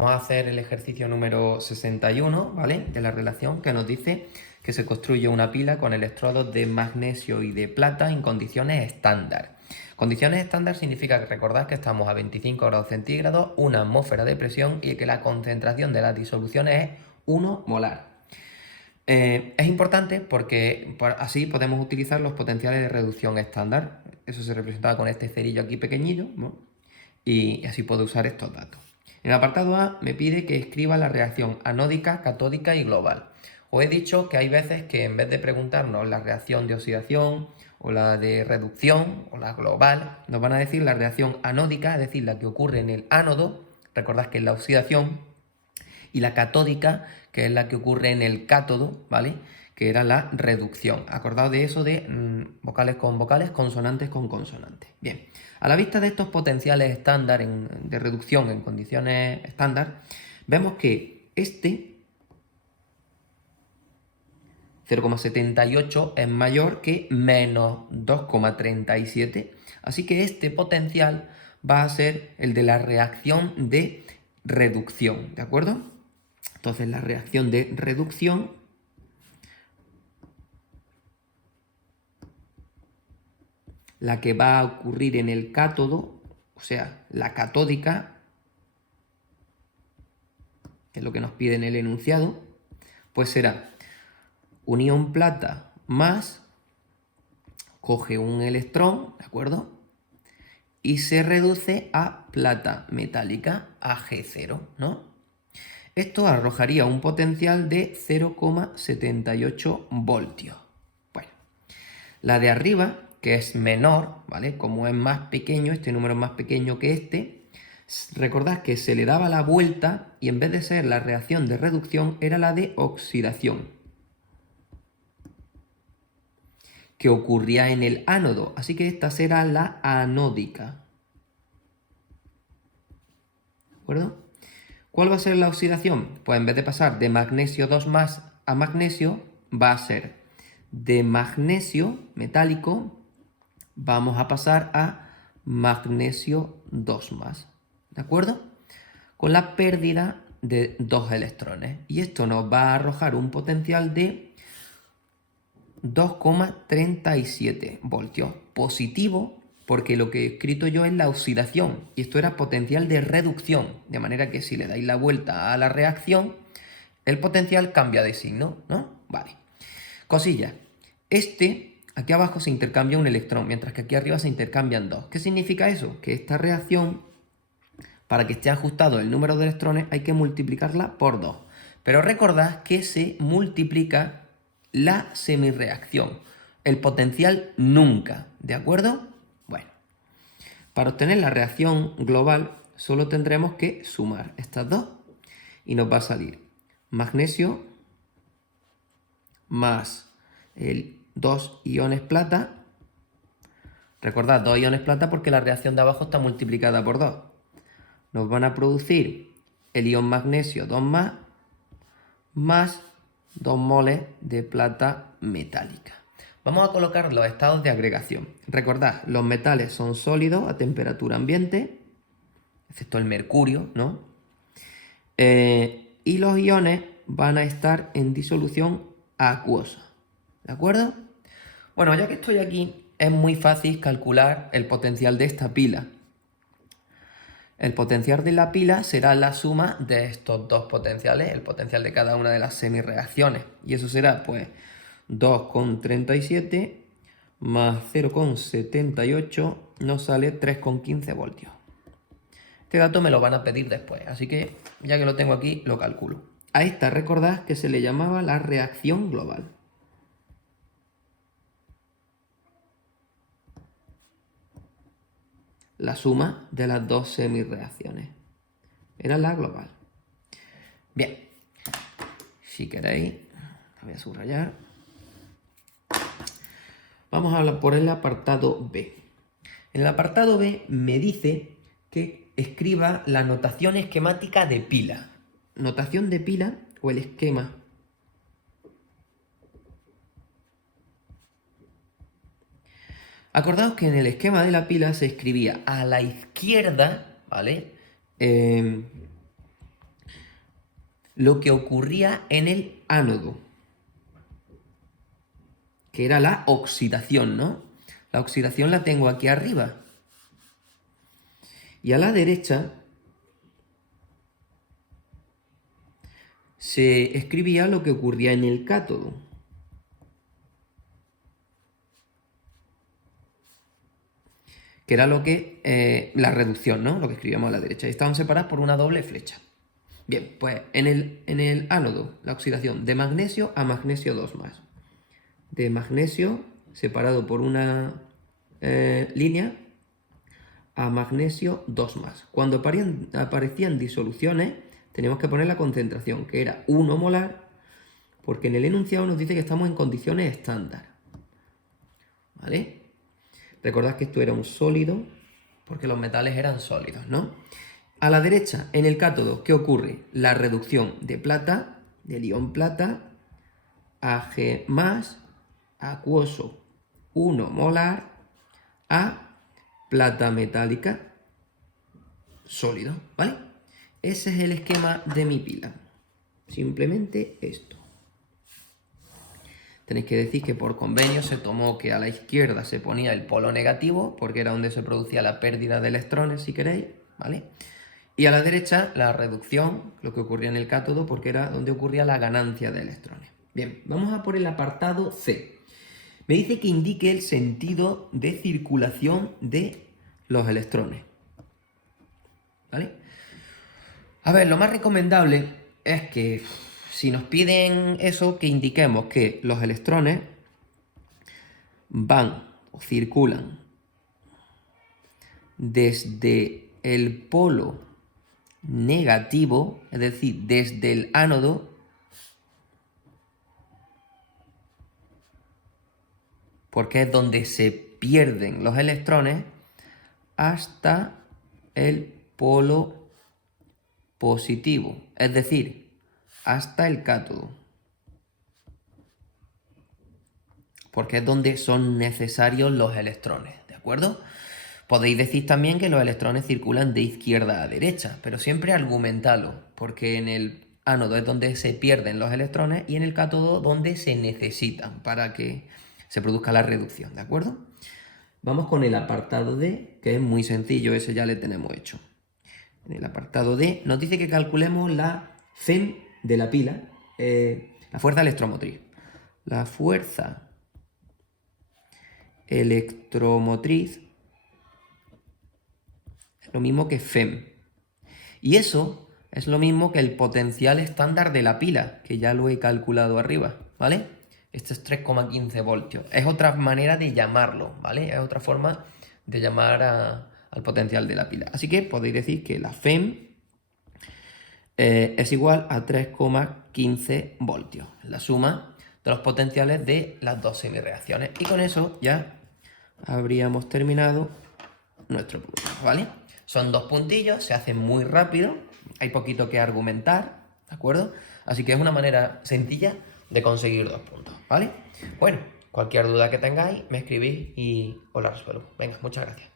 Vamos a hacer el ejercicio número 61, ¿vale? De la relación que nos dice que se construye una pila con electrodos de magnesio y de plata en condiciones estándar. Condiciones estándar significa que recordad que estamos a 25 grados centígrados, una atmósfera de presión y que la concentración de las disoluciones es 1 molar. Es importante porque así podemos utilizar los potenciales de reducción estándar. Eso se representaba con este cerillo aquí pequeñito, ¿no? Y así puedo usar estos datos. En el apartado A me pide que escriba la reacción anódica, catódica y global. Os he dicho que hay veces que en vez de preguntarnos la reacción de oxidación o la de reducción o la global, nos van a decir la reacción anódica, es decir, la que ocurre en el ánodo, recordad que es la oxidación, y la catódica, que es la que ocurre en el cátodo, ¿vale? Que era la reducción. Acordaos de eso de vocales con vocales, consonantes con consonantes. Bien, a la vista de estos potenciales estándar de reducción en condiciones estándar, vemos que este 0,78 es mayor que menos 2,37. Así que este potencial va a ser el de la reacción de reducción, ¿de acuerdo? Entonces la reacción de reducción la que va a ocurrir en el cátodo, o sea, la catódica, que es lo que nos pide en el enunciado, pues será unión plata más, coge un electrón, ¿de acuerdo? Y se reduce a plata metálica, a G0, ¿no? Esto arrojaría un potencial de 0,78 voltios. Bueno, la de arriba, que es menor, ¿vale? Como es más pequeño, este número es más pequeño que este, recordad que se le daba la vuelta y en vez de ser la reacción de reducción era la de oxidación, que ocurría en el ánodo, así que esta será la anódica. ¿De acuerdo? ¿Cuál va a ser la oxidación? Pues en vez de pasar de magnesio 2 más a magnesio, va a ser de magnesio metálico, vamos a pasar a magnesio 2 más. ¿De acuerdo? Con la pérdida de 2 electrones. Y esto nos va a arrojar un potencial de 2,37 voltios. Positivo, porque lo que he escrito yo es la oxidación. Y esto era potencial de reducción. De manera que si le dais la vuelta a la reacción, el potencial cambia de signo, ¿no? Vale. Cosilla. Aquí abajo se intercambia un electrón, mientras que aquí arriba se intercambian dos. ¿Qué significa eso? Que esta reacción, para que esté ajustado el número de electrones, hay que multiplicarla por 2. Pero recordad que se multiplica la semirreacción. El potencial nunca, ¿de acuerdo? Bueno, para obtener la reacción global solo tendremos que sumar estas dos. Y nos va a salir magnesio más el 2 iones plata. Recordad, 2 iones plata porque la reacción de abajo está multiplicada por 2. Nos van a producir el ion magnesio 2 más 2 moles de plata metálica. Vamos a colocar los estados de agregación. Recordad, los metales son sólidos a temperatura ambiente, excepto el mercurio, ¿no? Y los iones van a estar en disolución acuosa. ¿De acuerdo? Bueno, ya que estoy aquí, es muy fácil calcular el potencial de esta pila. El potencial de la pila será la suma de estos dos potenciales, el potencial de cada una de las semirreacciones. Y eso será, pues, 2,37 más 0,78 nos sale 3,15 voltios. Este dato me lo van a pedir después, así que ya que lo tengo aquí, lo calculo. A esta recordad que se le llamaba la reacción global. La suma de las dos semirreacciones. Era la global. Bien, si queréis, lo voy a subrayar. Vamos a hablar por el apartado B. En el apartado B me dice que escriba la notación esquemática de pila. Notación de pila o el esquema. Acordaos que en el esquema de la pila se escribía a la izquierda, ¿vale? lo que ocurría en el ánodo, que era la oxidación, ¿no? La oxidación la tengo aquí arriba. Y a la derecha se escribía lo que ocurría en el cátodo. Que era lo que, la reducción, ¿no? Lo que escribíamos a la derecha. Y estaban separadas por una doble flecha. Bien, pues en el ánodo, la oxidación de magnesio a magnesio 2+. De magnesio separado por una línea a magnesio 2+. Cuando aparecían disoluciones, teníamos que poner la concentración, que era 1 molar, porque en el enunciado nos dice que estamos en condiciones estándar. ¿Vale? Recordad que esto era un sólido, porque los metales eran sólidos, ¿no? A la derecha, en el cátodo, ¿qué ocurre? La reducción de plata, del ion plata, Ag+, acuoso 1 molar, a plata metálica sólido, ¿vale? Ese es el esquema de mi pila. Simplemente esto. Tenéis que decir que por convenio se tomó que a la izquierda se ponía el polo negativo, porque era donde se producía la pérdida de electrones, si queréis, ¿vale? Y a la derecha la reducción, lo que ocurría en el cátodo, porque era donde ocurría la ganancia de electrones. Bien, vamos a por el apartado C. Me dice que indique el sentido de circulación de los electrones. ¿Vale? A ver, lo más recomendable es que si nos piden eso, que indiquemos que los electrones van o circulan desde el polo negativo, es decir, desde el ánodo, porque es donde se pierden los electrones, hasta el polo positivo, es decir, hasta el cátodo, porque es donde son necesarios los electrones, ¿de acuerdo? Podéis decir también que los electrones circulan de izquierda a derecha, pero siempre argumentalo, porque en el ánodo es donde se pierden los electrones y en el cátodo donde se necesitan para que se produzca la reducción, ¿de acuerdo? Vamos con el apartado D, que es muy sencillo, ese ya le tenemos hecho. En el apartado D nos dice que calculemos la FEM de la pila, la fuerza electromotriz. La fuerza electromotriz es lo mismo que FEM. Y eso es lo mismo que el potencial estándar de la pila, que ya lo he calculado arriba, ¿vale? Este es 3,15 voltios. Es otra manera de llamarlo, ¿vale? Es otra forma de llamar al potencial de la pila. Así que podéis decir que la FEM es igual a 3,15 voltios. La suma de los potenciales de las dos semireacciones. Y con eso ya habríamos terminado nuestro problema, ¿vale? Son 2 puntillos, se hace muy rápido, hay poquito que argumentar, ¿de acuerdo? Así que es una manera sencilla de conseguir 2 puntos, ¿vale? Bueno, cualquier duda que tengáis, me escribís y os la resuelvo. Venga, muchas gracias.